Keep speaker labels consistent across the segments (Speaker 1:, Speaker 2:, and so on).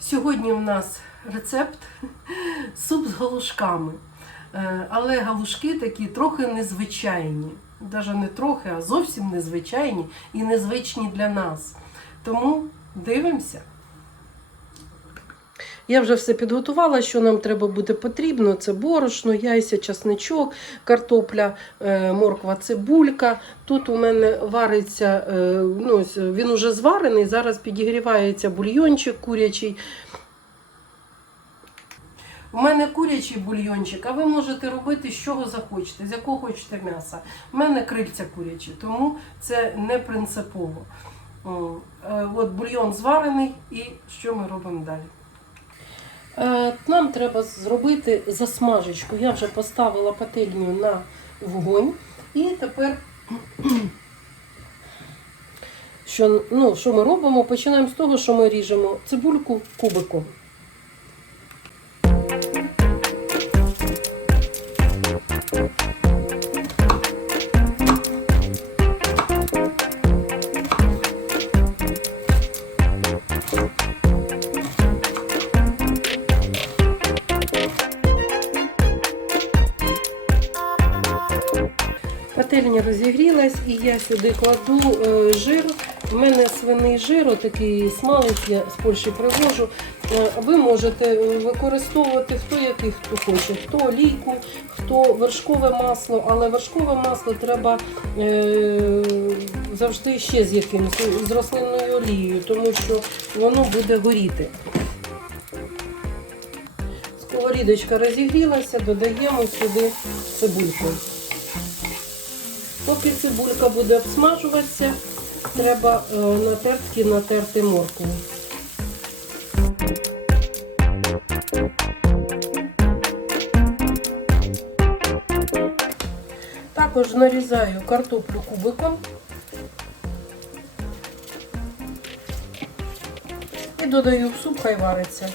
Speaker 1: Сьогодні у нас рецепт суп з галушками. Е, Але галушки такі трохи незвичайні. Навіть не трохи, а зовсім незвичайні і незвичні для нас. Тому дивимося. Я вже все підготувала, що нам треба буде потрібно. Це борошно, яйця, часничок, картопля, е, морква, цибулька. Тут у мене вариться, е, ну, він уже зварений, зараз підігрівається бульйончик курячий. У мене курячий бульйончик, а ви можете робити з чого захочете, з якого хочете м'яса. У мене крильця курячі, тому це не принципово. Е, От бульйон зварений і що ми робимо далі? Е, Нам треба зробити засмажечку. Я вже поставила пательню на вогонь. І тепер, що, ну, що ми робимо? Починаємо з того, що ми ріжемо цибульку кубиком. Пательня розігрілась і я сюди кладу е, жир. У мене свиний жир, такий смалець, я з Польщі привожу. Е, Ви можете використовувати хто який хто хоче, хто олійку, хто вершкове масло, але вершкове масло треба е, завжди ще з якимось з рослинною олією, тому що воно буде горіти. Сковорідочка розігрілася, додаємо сюди цибульку. Поки цибулька буде обсмажуватися, треба е, на тертки натерти моркву. Також нарізаю картоплю кубиком і додаю в суп, хай вариться.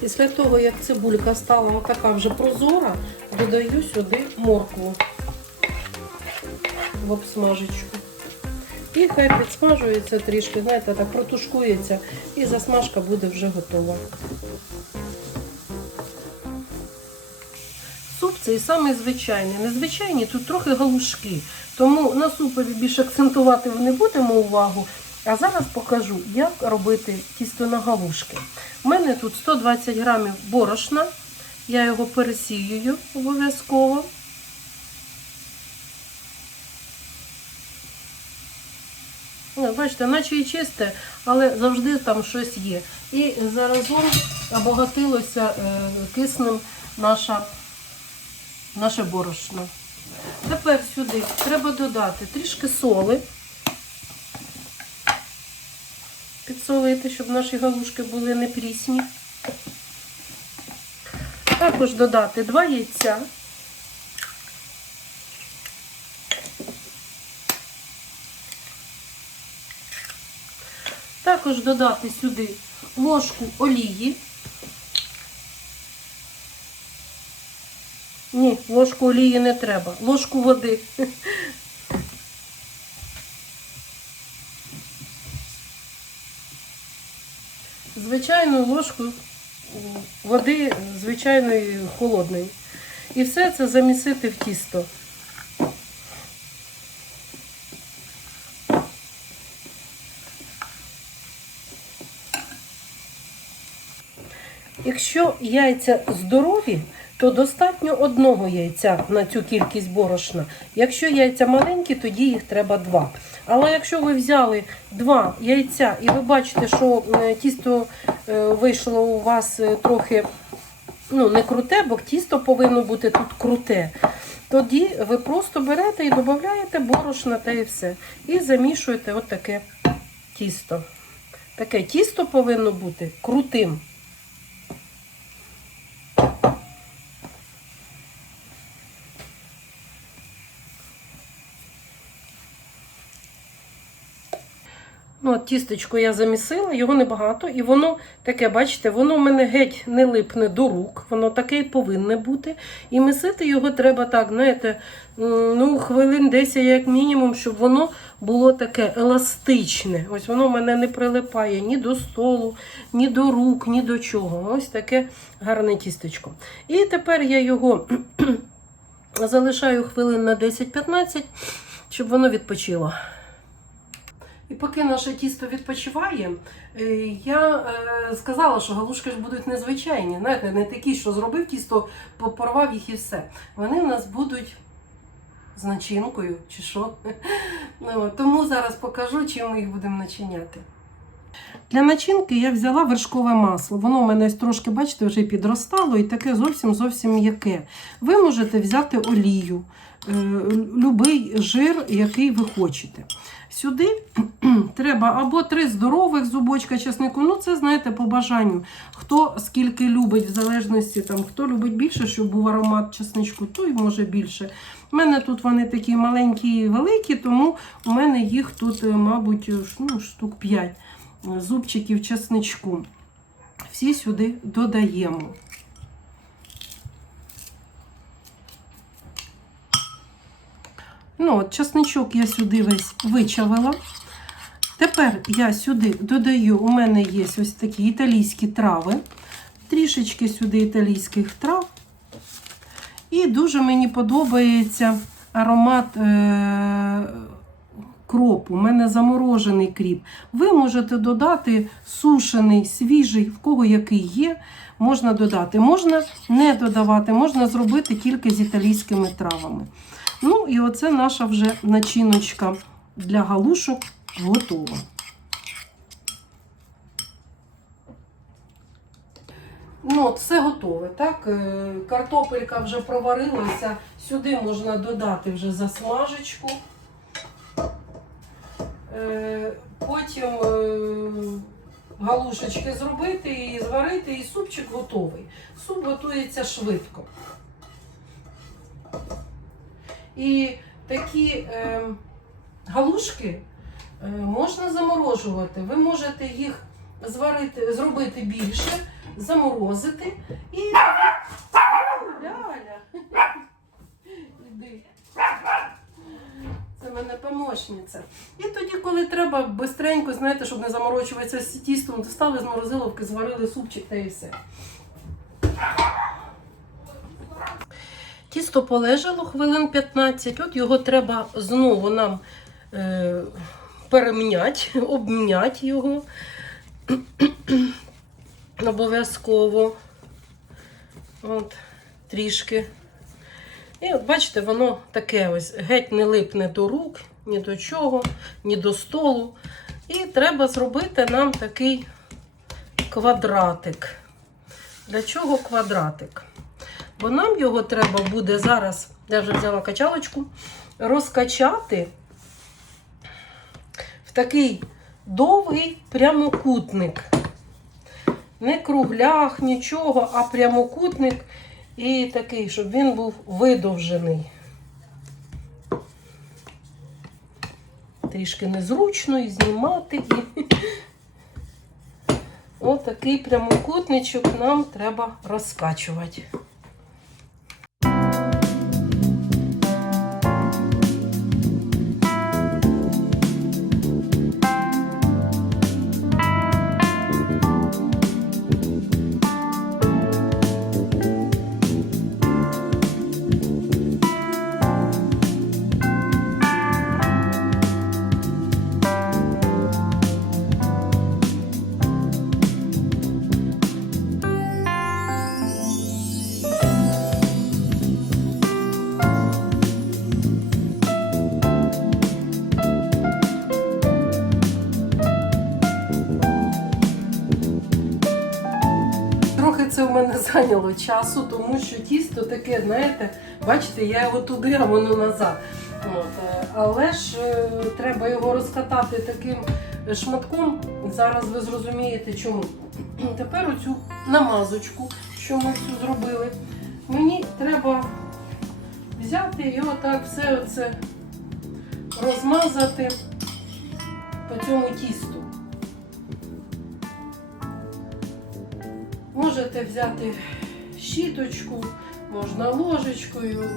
Speaker 1: Після того, як цибулька стала така вже прозора, додаю сюди моркву в обсмажечку. І хай підсмажується трішки, знаєте, так протушкується, і засмажка буде вже готова. Суп цей самий звичайний. Незвичайні тут трохи галушки. Тому на супові більше акцентувати не будемо увагу. А зараз покажу, як робити тісто на галушки. У мене тут 120 грамів борошна. Я його пересіюю обов'язково. Бачите, наче і чисте, але завжди там щось є. І заразом обогатилося е, киснем наша, наше борошно. Тепер сюди треба додати трішки соли. Підсолити, щоб наші галушки були не прісні. Також додати два яйця. Також додати сюди ложку олії. Ні, ложку олії не треба, ложку води. Звичайну ложку води звичайної холодної. І все це замісити в тісто. Якщо яйця здорові, то достатньо одного яйця на цю кількість борошна. Якщо яйця маленькі, тоді їх треба два. Але якщо ви взяли два яйця і ви бачите, що е, тісто е, вийшло у вас е, трохи ну, не круте, бо тісто повинно бути тут круте, тоді ви просто берете і додаєте борошна та і все. І замішуєте отаке тісто. Таке тісто повинно бути крутим. Тістечко я замісила, його небагато, і воно таке, бачите, воно в мене геть не липне до рук, воно таке і повинне бути. І місити його треба так, знаєте, ну, хвилин 10 як мінімум, щоб воно було таке еластичне. Ось воно в мене не прилипає ні до столу, ні до рук, ні до чого. Ось таке гарне тістечко. І тепер я його залишаю хвилин на 10-15, щоб воно відпочило. І поки наше тісто відпочиває, е, я е, сказала, що галушки ж будуть незвичайні. Знаєте, не такі, що зробив тісто, по- порвав їх і все. Вони в нас будуть з начинкою чи що. Ну, тому зараз покажу, чим ми їх будемо начиняти. Для начинки я взяла вершкове масло. Воно у мене трошки, бачите, вже підростало і таке зовсім зовсім м'яке. Ви можете взяти олію, е, любий жир, який ви хочете. Сюди треба або три здорових зубочка чеснику. Ну, це знаєте, по бажанню. Хто скільки любить, в залежності там, хто любить більше, щоб був аромат чесничку, той може більше. У мене тут вони такі маленькі і великі, тому у мене їх тут, е, мабуть, ну, штук 5 зубчиків чесничку. Всі сюди додаємо. Ну, от чесничок я сюди весь вичавила. Тепер я сюди додаю, у мене є ось такі італійські трави, трішечки сюди італійських трав. І дуже мені подобається аромат е- кропу. У мене заморожений кріп. Ви можете додати сушений, свіжий, в кого який є, можна додати. Можна не додавати, можна зробити тільки з італійськими травами. Ну і оце наша вже начиночка для галушок готова. Ну, все готове, так? Е, Картопелька вже проварилася. Сюди можна додати вже засмажечку. Е, Потім е, галушечки зробити і зварити, і супчик готовий. Суп готується швидко. І такі е, галушки можна заморожувати. Ви можете їх зварити, зробити більше, заморозити і. Ляля. Іди. Це мене помощниця. І тоді, коли треба, бистренько, знаєте, щоб не заморочуватися з тістом, достали з морозиловки, зварили супчик та і все. Тісто полежало хвилин 15, от його треба знову нам е, перемняти, обмняти його. Обов'язково. От, трішки. І от бачите, воно таке ось геть не липне до рук, ні до чого, ні до столу. І треба зробити нам такий квадратик. Для чого квадратик? Бо нам його треба буде зараз, я вже взяла качалочку, розкачати в такий довгий прямокутник. Не кругляк, нічого, а прямокутник і такий, щоб він був видовжений. Трішки незручно і знімати. І... Отакий такий прямокутничок нам треба розкачувати. зайняло часу, тому що тісто таке, знаєте, бачите, я його туди, а воно назад. От. Е, але ж е, треба його розкатати таким шматком. Зараз ви зрозумієте чому. Тепер оцю намазочку, що ми цю зробили, мені треба взяти і отак все оце розмазати по цьому тісту. Можете взяти щіточку, можна ложечкою,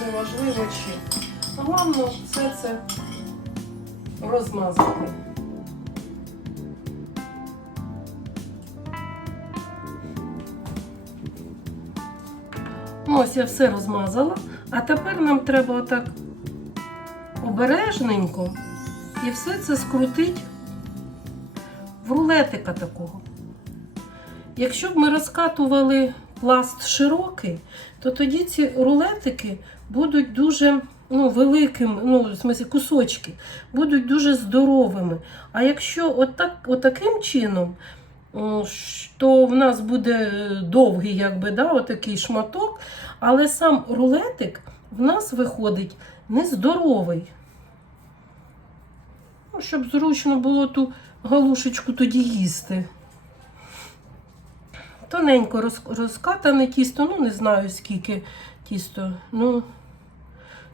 Speaker 1: неважливо чим. Головне все це розмазати. Ну, ось я все розмазала. А тепер нам треба отак обережненько і все це скрутить в рулетика такого. Якщо б ми розкатували пласт широкий, то тоді ці рулетики будуть дуже ну, великими, ну, в смысле, кусочки, будуть дуже здоровими. А якщо отак, отаким чином, то в нас буде е, довгий, якби, да, отакий шматок, але сам рулетик в нас виходить нездоровий. Ну, щоб зручно було ту галушечку тоді їсти. Тоненько розкатане тісто, ну не знаю скільки тісто, ну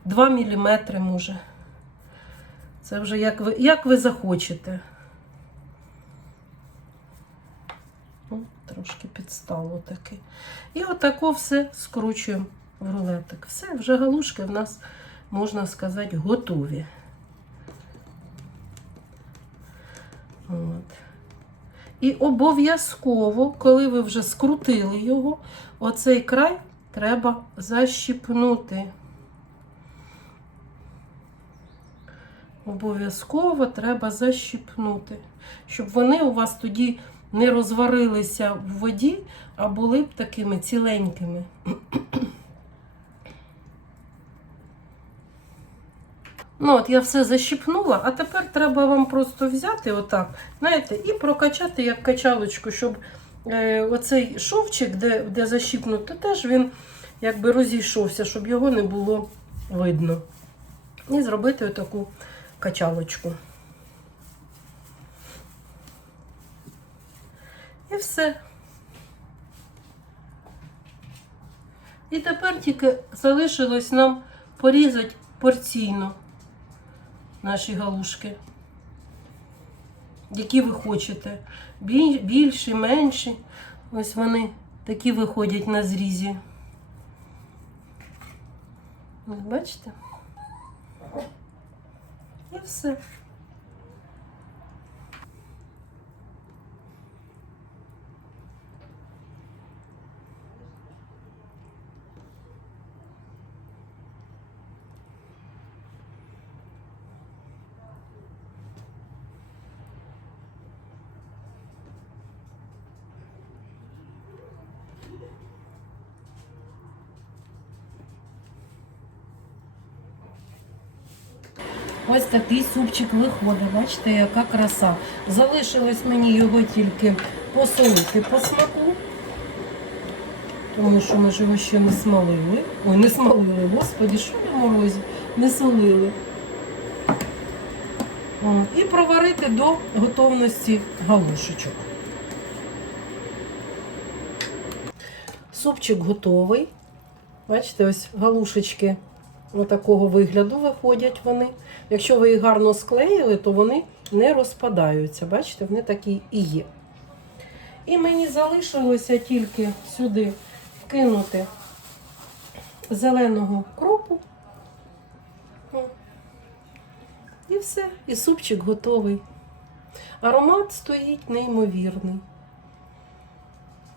Speaker 1: 2 мм може. Це вже як ви, як ви захочете. Ну, трошки підстало таки. І отако все скручуємо в рулетик. Все, вже галушки в нас, можна сказати, готові. От. І обов'язково, коли ви вже скрутили його, оцей край треба защіпнути. Обов'язково треба защіпнути, щоб вони у вас тоді не розварилися в воді, а були б такими ціленькими. Ну, от я все защіпнула, а тепер треба вам просто взяти отак, знаєте, і прокачати як качалочку, щоб е, оцей шовчик, де, де защіпнуто, теж він якби розійшовся, щоб його не було видно. І зробити отаку качалочку. І все. І тепер тільки залишилось нам порізати порційно наші галушки. Які ви хочете. Біль- Більші, менші. Ось вони такі виходять на зрізі. Бачите? І все. Ось такий супчик виходить. Бачите, яка краса. Залишилось мені його тільки посолити по смаку. Тому що ми ж його ще не смалили. Ой, не смалили, господі, що на морозі? Не солили. І проварити до готовності галушечок. Супчик готовий. Бачите, ось галушечки отакого вигляду виходять вони. Якщо ви їх гарно склеїли, то вони не розпадаються. Бачите, вони такі і є. І мені залишилося тільки сюди вкинути зеленого кропу. І все, і супчик готовий. Аромат стоїть неймовірний.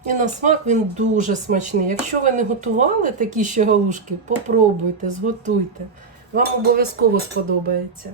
Speaker 1: І на смак він дуже смачний. Якщо ви не готували такі ще галушки, попробуйте, зготуйте. Вам обов'язково сподобається.